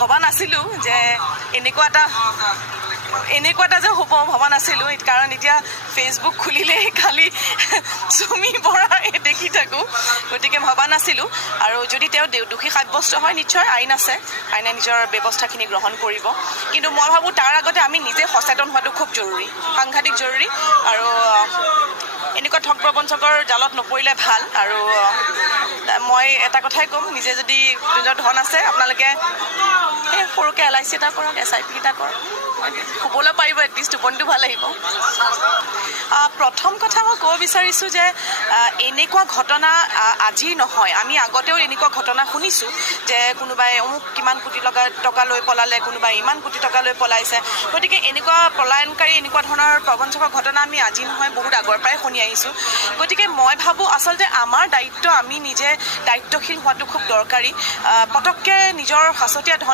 ভবা নাছিলোঁ যে এনেকুৱা এটা যে হ'ব ভবা নাছিলোঁ, কাৰণ এতিয়া ফেচবুক খুলিলেই খালি চুমি বৰা দেখি থাকোঁ, গতিকে ভবা নাছিলোঁ। আৰু যদি তেওঁ দোষী সাব্যস্ত হয় নিশ্চয় আইন আছে, আইনে নিজৰ ব্যৱস্থাখিনি গ্ৰহণ কৰিব। কিন্তু মই ভাবোঁ তাৰ আগতে আমি নিজে সচেতন হোৱাটো খুব জৰুৰী, সাংঘাতিক জৰুৰী। আৰু এনেকুৱা ঠগ প্ৰবঞ্চকৰ জালত নপৰিলে ভাল। আৰু মই এটা কথাই ক'ম, নিজে যদি নিজৰ ধন আছে আপোনালোকে এই সৰুকৈ LIC এটা কৰক, SIP এটা কৰক, শুবলৈ পাৰিব, এটলিষ্ট টোপনিটো ভাল আহিব। প্ৰথম কথা মই ক'ব বিচাৰিছোঁ যে এনেকুৱা ঘটনা আজি নহয়, আমি আগতেও এনেকুৱা ঘটনা শুনিছোঁ যে কোনোবাই অমুক কিমান কোটি টকা লৈ পলালে, কোনোবাই ইমান কোটি টকা লৈ পলাইছে। গতিকে এনেকুৱা পলায়নকাৰী এনেকুৱা ধৰণৰ প্ৰবঞ্চকৰ ঘটনা আমি আজি নহয় বহুত আগৰ পৰাই শুনি আহিছোঁ। গতিকে মই ভাবোঁ আচলতে আমাৰ দায়িত্ব, আমি নিজে দায়িত্বশীল হোৱাটো খুব দৰকাৰী। পটককৈ নিজৰ সাঁচতীয়া ধন